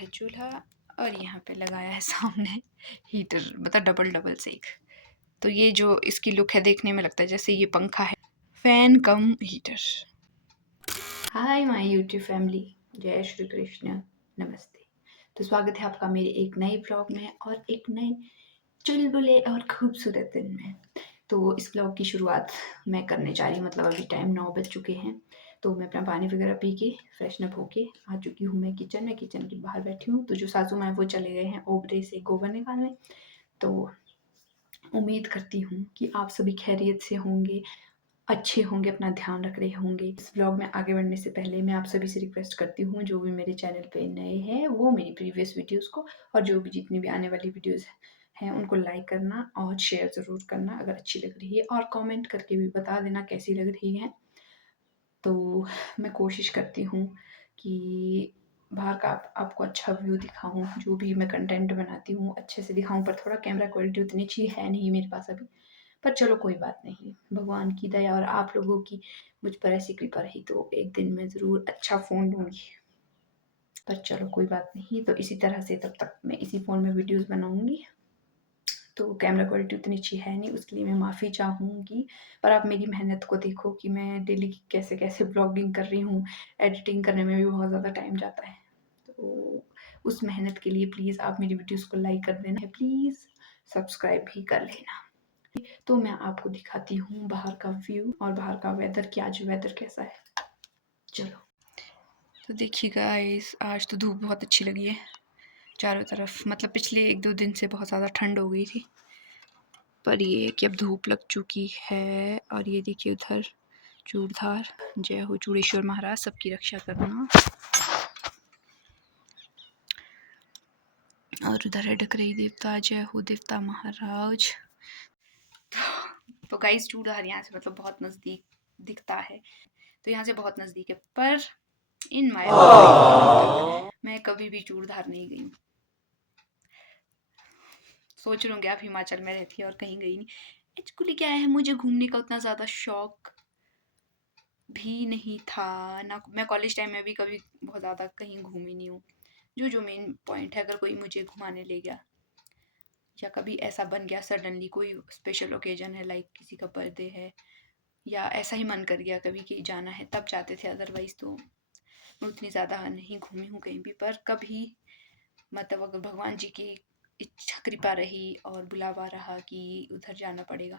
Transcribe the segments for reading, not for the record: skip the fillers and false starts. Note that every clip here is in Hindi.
है चूल्हा और यहाँ पे लगाया है सामने हीटर, मतलब डबल डबल सेक। तो ये जो इसकी लुक है देखने में लगता है जैसे ये पंखा है, fan come heater. Hi my YouTube family, जय श्री कृष्ण, नमस्ते। तो स्वागत है आपका मेरे एक नए ब्लॉग में और एक नए चुलबुले और खूबसूरत दिन में। तो इस ब्लॉग की शुरुआत मैं करने जा रही हूँ, मतलब अभी टाइम 9 बज चुके हैं। तो मैं अपना पानी वगैरह पी के फ्रेशन अप होके आ चुकी हूँ मैं किचन में। किचन के बाहर बैठी हूँ। तो जो सासू माँ वो चले गए हैं ओबरे से गोबर निकालने। तो उम्मीद करती हूँ कि आप सभी खैरियत से होंगे, अच्छे होंगे, अपना ध्यान रख रहे होंगे। इस व्लॉग में आगे बढ़ने से पहले मैं आप सभी से रिक्वेस्ट करती हूँ, जो भी मेरे चैनल पे नए हैं वो मेरी प्रीवियस वीडियोस को और जो भी जितनी भी आने वाली वीडियोस हैं उनको लाइक करना और शेयर ज़रूर करना अगर अच्छी लग रही है, और कमेंट करके भी बता देना कैसी लग रही है। तो मैं कोशिश करती हूँ कि बाहर का आपको अच्छा व्यू दिखाऊँ, जो भी मैं कंटेंट बनाती हूँ अच्छे से दिखाऊँ। पर थोड़ा कैमरा क्वालिटी उतनी अच्छी है नहीं मेरे पास अभी, पर चलो कोई बात नहीं। भगवान की दया और आप लोगों की मुझ पर ऐसी कृपा रही तो एक दिन मैं ज़रूर अच्छा फ़ोन लूँगी। पर चलो कोई बात नहीं। तो इसी तरह से तब तक मैं इसी फ़ोन में वीडियोस बनाऊँगी। तो कैमरा क्वालिटी उतनी अच्छी है नहीं, उसके लिए मैं माफ़ी चाहूँगी। पर आप मेरी मेहनत को देखो कि मैं डेली कैसे कैसे ब्लॉगिंग कर रही हूँ। एडिटिंग करने में भी बहुत ज़्यादा टाइम जाता है। तो उस मेहनत के लिए प्लीज़ आप मेरी वीडियोस को लाइक कर देना है, प्लीज़ सब्सक्राइब भी कर लेना। तो मैं आपको दिखाती हूँ बाहर का व्यू और बाहर का वेदर कि आज वेदर कैसा है। चलो, तो देखिए गाइस, आज तो धूप बहुत अच्छी लगी है चारों तरफ। मतलब पिछले 1-2 दिन से बहुत ज़्यादा ठंड हो गई थी, पर ये कि अब धूप लग चुकी है। और ये देखिए उधर चूड़धार, जय हो चूड़ेश्वर महाराज, सबकी रक्षा करना। और उधर है ढकरई देवता, जय हो देवता महाराज। तो गाइस चूड़धार यहाँ से मतलब बहुत नज़दीक दिखता है, तो यहाँ से बहुत नज़दीक है। पर इन माय मैं कभी भी चूड़धार नहीं गई हूँ। सोच रही हूँ आप हिमाचल में रहती है और कहीं गई नहीं। एक्चुअली क्या है, मुझे घूमने का उतना ज़्यादा शौक भी नहीं था ना। मैं कॉलेज टाइम में भी कभी बहुत ज़्यादा कहीं घूमी नहीं हूँ। जो मेन पॉइंट है, अगर कोई मुझे घुमाने ले गया या कभी ऐसा बन गया सडनली कोई स्पेशल ओकेजन है, लाइक किसी का बर्थडे है या ऐसा ही मन कर गया कभी कि जाना है, तब जाते थे। अदरवाइज़ तो मैं उतनी ज़्यादा नहीं घूमी हूँ कहीं भी। पर कभी मतलब अगर भगवान जी की इच्छा कृपा रही और बुलावा रहा कि उधर जाना पड़ेगा,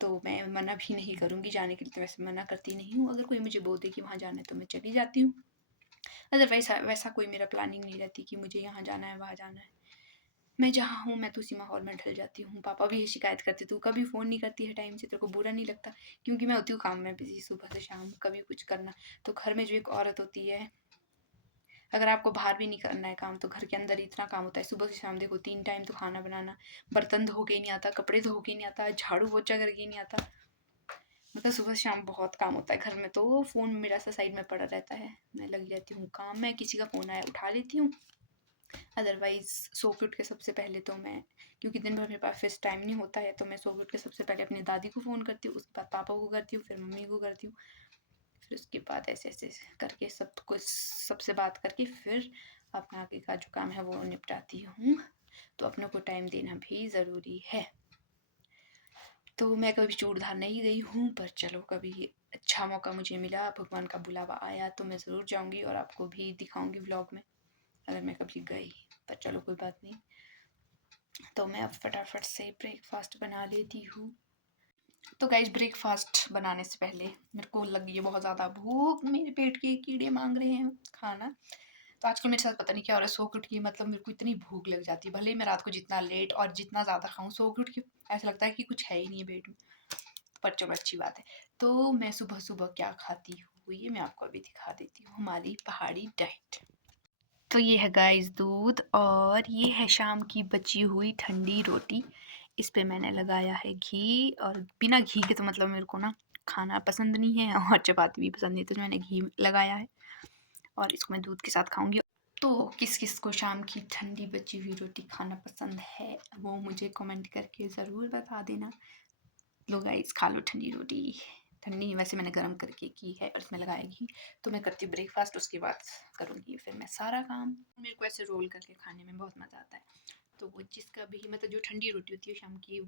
तो मैं मना भी नहीं करूँगी जाने के लिए। तो वैसे मना करती नहीं हूँ, अगर कोई मुझे बोल दे कि वहाँ जाना है तो मैं चली जाती हूँ। अदरवाइज वैसा कोई मेरा प्लानिंग नहीं रहती कि मुझे यहाँ जाना है वहाँ जाना है। मैं जहाँ हूँ मैं तो उसी माहौल में ढल जाती हूँ। पापा भी ये शिकायत करते, तू कभी फ़ोन नहीं करती है टाइम से, तेरे को बुरा नहीं लगता? क्योंकि मैं होती हूँ काम में बिज़ी, सुबह से शाम कभी कुछ करना। तो घर में जो एक औरत होती है, अगर आपको बाहर भी नहीं करना है काम तो घर के अंदर इतना काम होता है। सुबह से शाम देखो 3 टाइम तो खाना बनाना, बर्तन धो के नहीं आता, कपड़े धो के नहीं आता, झाड़ू पोछा करके नहीं आता। मतलब सुबह से शाम बहुत काम होता है घर में। तो फ़ोन मेरा सा साइड में पड़ा रहता है, मैं लगी रहती हूँ काम में। किसी का फ़ोन आया उठा लेती हूँ, अदरवाइज़ सो के उठ के सबसे पहले तो मैं, क्योंकि दिन भर मेरे पास फिर टाइम नहीं होता है, तो मैं सो के उठ के सबसे पहले अपनी दादी को फ़ोन करती हूँ, उसके बाद पापा को करती हूँ, फिर मम्मी को करती हूँ। फिर उसके बाद ऐसे ऐसे करके सब कुछ सबसे बात करके फिर अपना आगे का जो काम है वो निपटाती हूँ। तो अपनों को टाइम देना भी ज़रूरी है। तो मैं कभी चूड़धार नहीं गई हूँ, पर चलो कभी अच्छा मौका मुझे मिला, भगवान का बुलावा आया तो मैं ज़रूर जाऊँगी और आपको भी दिखाऊँगी व्लॉग में, अगर मैं कभी गई। पर चलो कोई बात नहीं। तो मैं अब फटाफट से ब्रेकफास्ट बना लेती हूँ। तो गाइस ब्रेकफास्ट बनाने से पहले मेरे को लगी है बहुत ज़्यादा भूख, मेरे पेट के कीड़े मांग रहे हैं खाना। तो आजकल मेरे साथ पता नहीं क्या हो रहा है, सो के उठ के मतलब मेरे को इतनी भूख लग जाती है। भले ही मैं रात को जितना लेट और जितना ज़्यादा खाऊँ, सो के उठ के ऐसा लगता है कि कुछ है ही नहीं है पेट में। पर चलो अच्छी बात है। तो मैं सुबह सुबह क्या खाती हूँ ये मैं आपको अभी दिखा देती हूँ, हमारी पहाड़ी डाइट। तो ये है गाइस दूध, और ये है शाम की बची हुई ठंडी रोटी। इस पे मैंने लगाया है घी, और बिना घी के तो मतलब मेरे को ना खाना पसंद नहीं है और चपाती भी पसंद नहीं, तो मैंने घी लगाया है और इसको मैं दूध के साथ खाऊंगी। तो किस किस को शाम की ठंडी बची हुई रोटी खाना पसंद है वो मुझे कमेंट करके ज़रूर बता देना। लो गाइस खा लो ठंडी रोटी। ठंडी नहीं, वैसे मैंने गर्म करके की है और इसमें लगाएगी। तो मैं करती हूँ ब्रेकफास्ट, उसके बाद करूँगी फिर मैं सारा काम। मेरे को ऐसे रोल करके खाने में बहुत मज़ा आता है। तो वो जिसका भी मतलब जो ठंडी रोटी होती है शाम की,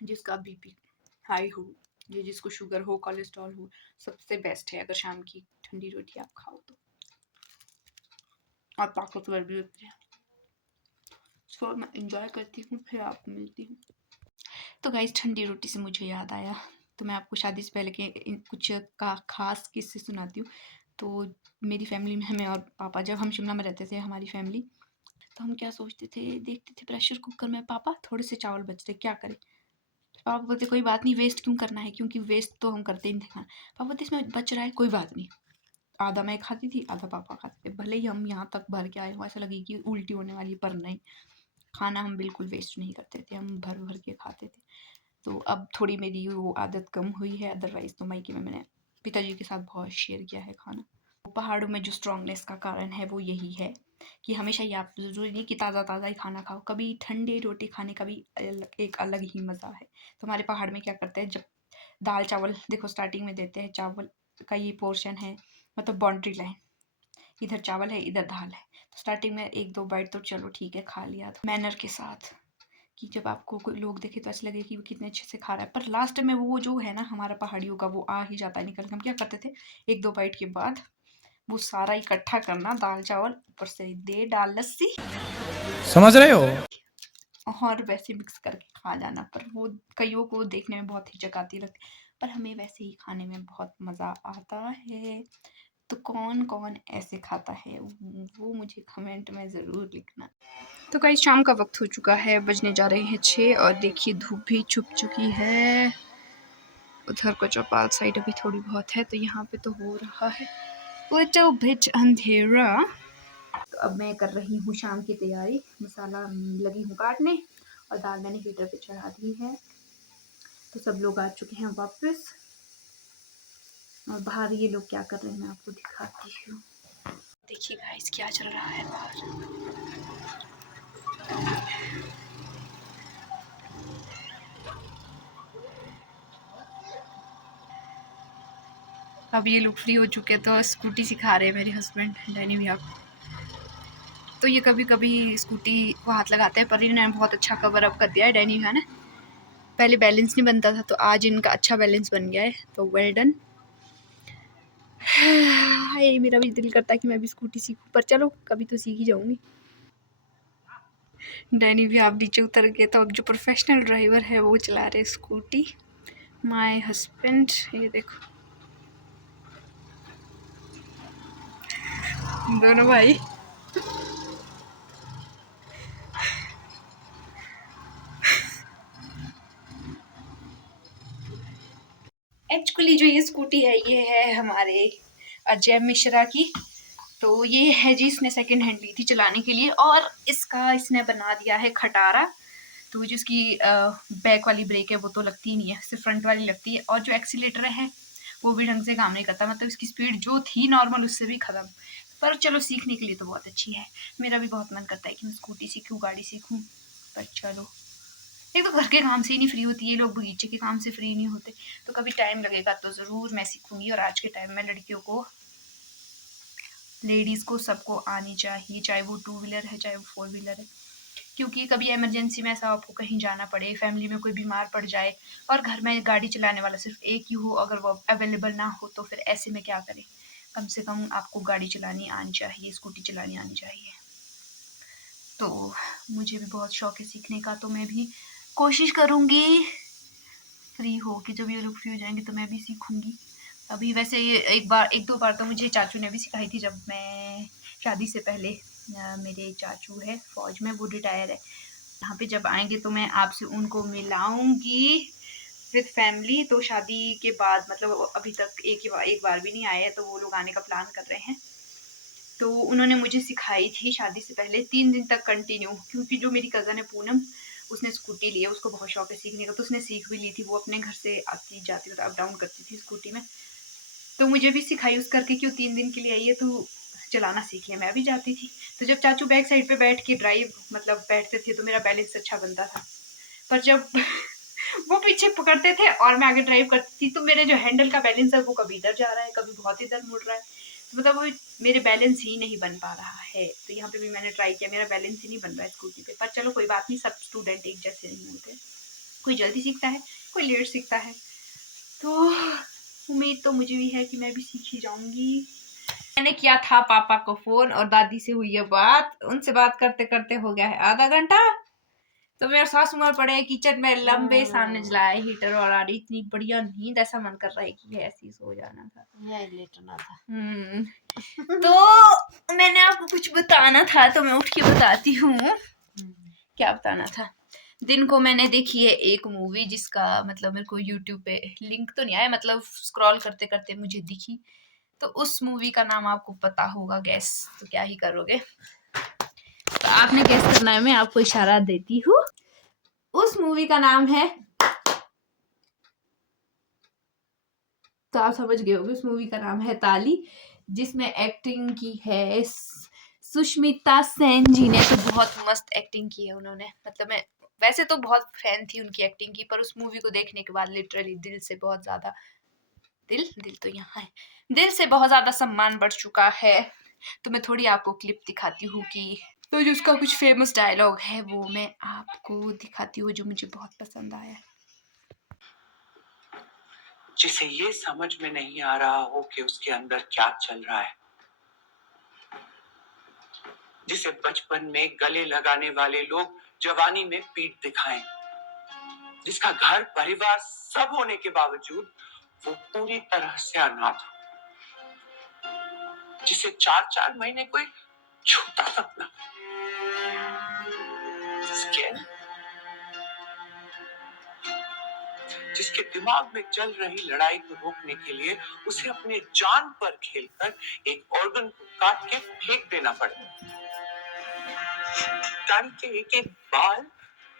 जिसका बीपी हाई हो या जिसको शुगर हो, कोलेस्ट्रॉल हो, सबसे बेस्ट है अगर शाम की ठंडी रोटी आप खाओ तो, और ताकतवर भी होती है। सो मैं इंजॉय करती हूँ, फिर आपको मिलती हूँ। तो गाइस ठंडी रोटी से मुझे याद आया, तो मैं आपको शादी से पहले के कुछ का खास किस्से सुनाती हूँ। तो मेरी फैमिली में, हमें और पापा, जब हम शिमला में रहते थे हमारी फैमिली, तो हम क्या सोचते थे, देखते थे प्रेशर कुकर में, पापा थोड़े से चावल बच रहे क्या करें। पापा बोलते कोई बात नहीं, वेस्ट क्यों करना है, क्योंकि वेस्ट तो हम करते ही नहीं थे खाना। पापा बोलते इसमें बच रहा है कोई बात नहीं। आधा मैं खाती थी, आधा पापा खाते थे। भले ही हम यहाँ तक भर के आए हों, ऐसा लगे कि उल्टी होने वाली, पर नहीं, खाना हम बिल्कुल वेस्ट नहीं करते थे, हम भर भर के खाते थे। तो अब थोड़ी मेरी वो आदत कम हुई है, अदरवाइज़ तो मायके में मैंने पिताजी के साथ बहुत शेयर किया है खाना। पहाड़ों में जो स्ट्रॉन्गनेस का कारण है वो यही है कि हमेशा ही आप, ज़रूरी नहीं कि ताज़ा ताज़ा ही खाना खाओ, कभी ठंडी रोटी खाने का भी एक अलग ही मज़ा है। तो हमारे पहाड़ में क्या करते हैं, जब दाल चावल, देखो स्टार्टिंग में देते हैं चावल का ये पोर्शन है, मतलब बाउंड्री लाइन, इधर चावल है इधर दाल है। तो स्टार्टिंग में एक दो बाइट तो चलो ठीक है खा लिया, तो मैनर के साथ, कि जब आपको कोई लोग देखे तो ऐसा लगे कि वो कितने अच्छे से खा रहा है, पर लास्ट में वो जो है ना हमारा पहाड़ियों का, वो आ ही जाता है निकल। हम क्या करते थे, एक दो बाइट के बाद वो सारा इकट्ठा करना, दाल चावल, ऊपर से दे डाल लस्सी, समझ रहे हो? और वैसे मिक्स करके खा जाना। पर वो कईयों को देखने में बहुत हिचक आती लगती, पर हमें वैसे ही खाने में बहुत मज़ा आता है। तो कौन कौन ऐसे खाता है वो मुझे कमेंट में ज़रूर लिखना। तो गाइस शाम का वक्त हो चुका है, बजने जा रहे हैं 6, और देखिए धूप भी छुप चुकी है। उधर को चौपाल साइड अभी थोड़ी बहुत है, तो यहाँ पे तो हो रहा है लिटिल बिट अंधेरा। तो अब मैं कर रही हूँ शाम की तैयारी, मसाला लगी हूँ काटने, और दाल मैंने हीटर पे चढ़ा दी है। तो सब लोग आ चुके हैं वापस, और बाहर ये लोग क्या कर रहे हैं मैं आपको दिखाती हूँ। देखिए गाइस क्या चल रहा है बाहर। अब ये लोग फ्री हो चुके हैं, तो स्कूटी सिखा रहे हैं मेरे हस्बैंड डैनी भैया को। तो ये कभी कभी स्कूटी को हाथ लगाते हैं, पर इन्होंने बहुत अच्छा कवर अप कर दिया है डैनी भैया ने। पहले बैलेंस नहीं बनता था, तो आज इनका अच्छा बैलेंस बन गया है, तो वेल डन। हाय मेरा भी दिल करता है कि मैं भी स्कूटी सीखूं, पर चलो कभी तो सीख ही जाऊंगी। डैनी भी आप नीचे उतर गए, तो अब जो प्रोफेशनल ड्राइवर है वो चला रहे स्कूटी, माय हस्बैंड। ये देखो दोनों भाई। एक्चुअली जो ये स्कूटी है ये है हमारे अजय मिश्रा की। तो ये है जी, इसने सेकंड हैंड ली थी चलाने के लिए, और इसका इसने बना दिया है खटारा। तो जो इसकी बैक वाली ब्रेक है वो तो लगती ही नहीं है, सिर्फ फ्रंट वाली लगती है, और जो एक्सीलेटर है वो भी ढंग से काम नहीं करता, मतलब इसकी स्पीड जो थी नॉर्मल उससे भी ख़त्म। पर चलो सीखने के लिए तो बहुत अच्छी है। मेरा भी बहुत मन करता है कि मैं स्कूटी सीखूँ, गाड़ी सीखूँ, पर चलो एक तो घर के काम से ही नहीं फ्री होती, ये लोग बगीचे के काम से फ्री नहीं होते। तो कभी टाइम लगेगा तो ज़रूर मैं सीखूँगी, और आज के टाइम में लड़कियों को, लेडीज़ को, सबको आनी चाहिए, चाहे वो टू व्हीलर है चाहे वो फोर व्हीलर है। क्योंकि कभी इमरजेंसी में ऐसा आपको कहीं जाना पड़े, फैमिली में कोई बीमार पड़ जाए, और घर में गाड़ी चलाने वाला सिर्फ एक ही हो, अगर वो अवेलेबल ना हो, तो फिर ऐसे में क्या करें। कम से कम आपको गाड़ी चलानी आनी चाहिए, स्कूटी चलानी आनी चाहिए। तो मुझे भी बहुत शौक है सीखने का, तो मैं भी कोशिश करूँगी फ्री हो कि जब ये लोग फ्री हो जाएंगे तो मैं भी सीखूँगी। अभी वैसे ये एक दो बार तो मुझे चाचू ने भी सिखाई थी, जब मैं शादी से पहले। मेरे चाचू है फ़ौज में, वो रिटायर है। यहाँ पे जब आएंगे तो मैं आपसे उनको मिलाऊंगी विद फैमिली। तो शादी के बाद, मतलब अभी तक एक बार भी नहीं आए हैं, तो वो लोग आने का प्लान कर रहे हैं। तो उन्होंने मुझे सिखाई थी शादी से पहले 3 दिन तक कंटिन्यू, क्योंकि जो मेरी कज़न है पूनम, उसने स्कूटी ली है, उसको बहुत शौक है सीखने का, तो उसने सीख भी ली थी। वो अपने घर से आती जाती, मतलब अप डाउन करती थी स्कूटी में। तो मुझे भी सिखाई उस करके, क्यों 3 दिन के लिए आई है तो चलाना सीख लिया। मैं भी जाती थी, तो जब चाचू बैक साइड पे बैठ के ड्राइव, मतलब बैठते थे, तो मेरा बैलेंस अच्छा बनता था। पर जब वो पीछे पकड़ते थे और मैं आगे ड्राइव करती थी, तो मेरे जो हैंडल का बैलेंस है वो कभी इधर जा रहा है, कभी बहुत इधर मुड़ रहा है, तो मतलब वो मेरे बैलेंस ही नहीं बन पा रहा है। तो यहाँ पे भी मैंने ट्राई किया, मेरा बैलेंस ही नहीं बन रहा है स्कूटी पे। पर चलो कोई बात नहीं, सब स्टूडेंट एक जैसे नहीं होते, कोई जल्दी सीखता है, कोई लेट सीखता है। तो उम्मीद तो मुझे भी है कि मैं भी सीख ही जाऊंगी। मैंने किया था पापा को फोन और दादी से हुई है बात, उनसे बात करते करते हो गया है आधा घंटा। तो मेरे सासू माँ पड़े किचन में लंबे सामने जलाए हीटर और आ रही इतनी बढ़िया नींद, ऐसा मन कर रहा है कि ऐसे ही सो जाना था, लेटना था। तो मैंने आपको कुछ बताना था तो मैं उठ के बताती हूँ। क्या बताना था? दिन को मैंने देखी है एक मूवी जिसका मतलब मेरे को यूट्यूब पे लिंक तो नहीं आया, मतलब स्क्रॉल करते करते मुझे दिखी। तो उस मूवी का नाम आपको पता होगा, गैस तो क्या ही करोगे, तो आपने गैस करना है, मैं आपको इशारा देती हूँ। उस मूवी का नाम है, तो आप समझ गए होंगे, उस मूवी का नाम है ताली, जिसमें एक्टिंग की है सुष्मिता सेन जी ने। तो बहुत मस्त एक्टिंग की है उन्होंने, मतलब मैं वैसे तो बहुत फैन थी उनकी एक्टिंग की, पर उस मूवी को देखने के बाद लिटरली दिल से बहुत ज्यादा दिल तो यहाँ है, दिल से बहुत ज्यादा सम्मान बढ़ चुका है। तो मैं थोड़ी आपको क्लिप दिखाती हूँ कि तो जो उसका कुछ फेमस डायलॉग है वो मैं आपको दिखाती हूँ, जो मुझे बहुत पसंद आया है। जिसे ये समझ में नहीं आ रहा हो कि उसके अंदर क्या चल रहा है, जिसे बचपन में गले लगाने वाले लोग जवानी में पीठ दिखाएं, जिसका घर परिवार सब होने के बावजूद वो पूरी तरह से अनाथ हो, जिसे 4-4 महीने कोई छूता तक ना, जिसके दिमाग में चल रही लड़ाई को रोकने के लिए उसे अपने जान पर खेलकर एक ऑर्गन को काट के फेंक देना पड़े, जान के एक एक बाल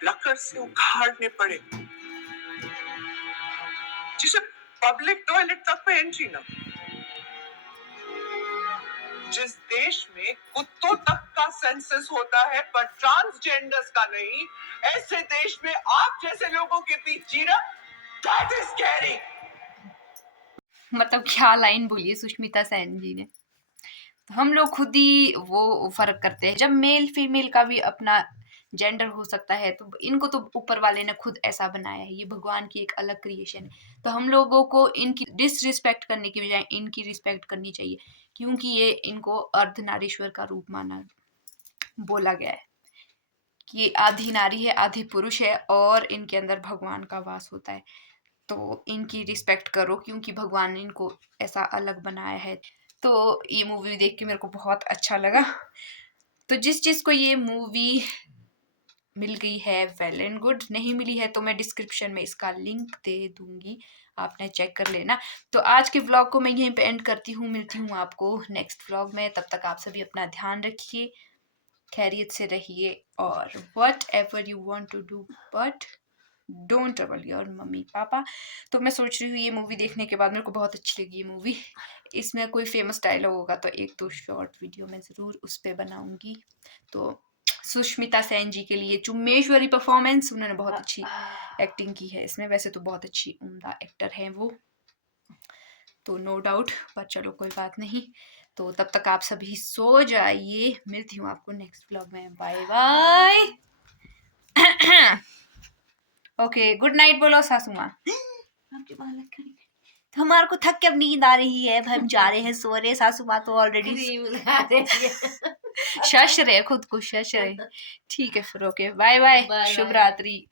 लकड़ से उखाड़ने पड़े, जिसे पब्लिक टॉयलेट तक में एंट्री ना, जिस देश में कुत्तों तक का सेंसस होता है पर ट्रांसजेंडर्स का नहीं, ऐसे देश में आप जैसे लोगों के बीच जीना दैट इज स्कैरी। मतलब क्या लाइन बोली है सुष्मिता सेन जी ने। तो हम लोग खुद ही वो फर्क करते हैं, जब मेल फीमेल का भी अपना जेंडर हो सकता है, तो इनको तो ऊपर वाले ने खुद ऐसा बनाया है, ये भगवान की एक अलग क्रिएशन है। तो हम लोगों को इनकी डिसरिस्पेक्ट करने की बजाय इनकी रिस्पेक्ट करनी चाहिए, क्योंकि ये इनको अर्धनारीश्वर का रूप माना बोला गया है कि आधी नारी है आधी पुरुष है और इनके अंदर भगवान का वास होता है। तो इनकी रिस्पेक्ट करो, क्योंकि भगवान ने इनको ऐसा अलग बनाया है। तो ये मूवी देख के मेरे को बहुत अच्छा लगा। तो जिस चीज़ को ये मूवी मिल गई है वेल एंड गुड, नहीं मिली है तो मैं डिस्क्रिप्शन में इसका लिंक दे दूंगी, आपने चेक कर लेना। तो आज के व्लॉग को मैं यहीं पे एंड करती हूँ, मिलती हूँ आपको नेक्स्ट व्लॉग में। तब तक आप सभी अपना ध्यान रखिए, खैरियत से रहिए, और whatever you want to do but don't trouble your mummy papa. तो मैं सोच रही हूँ ये मूवी देखने के बाद, मेरे को बहुत अच्छी लगी ये मूवी, इसमें कोई फेमस डायलॉग होगा तो एक दो शॉर्ट वीडियो मैं ज़रूर उस पर बनाऊंगी। तो सुष्मिता सेन जी के लिए चुम्मेश्वरी परफॉर्मेंस, उन्होंने बहुत अच्छी एक्टिंग की है इसमें, वैसे तो बहुत अच्छी उम्दा एक्टर हैं वो, तो नो डाउट, पर चलो कोई बात नहीं। तो तब तक आप सभी सो जाइए, मिलती हूँ आपको नेक्स्ट व्लॉग में, bye bye. Okay good night बोलो सासू माँ। हमारे को थक के अब नींद आ रही है, हम जा रहे हैं सो रहे, सासू माँ तो ऑलरेडी शश रहे, खुद को शश रहे। ठीक है फिर, ओके बाय बाय, शुभ रात्रि।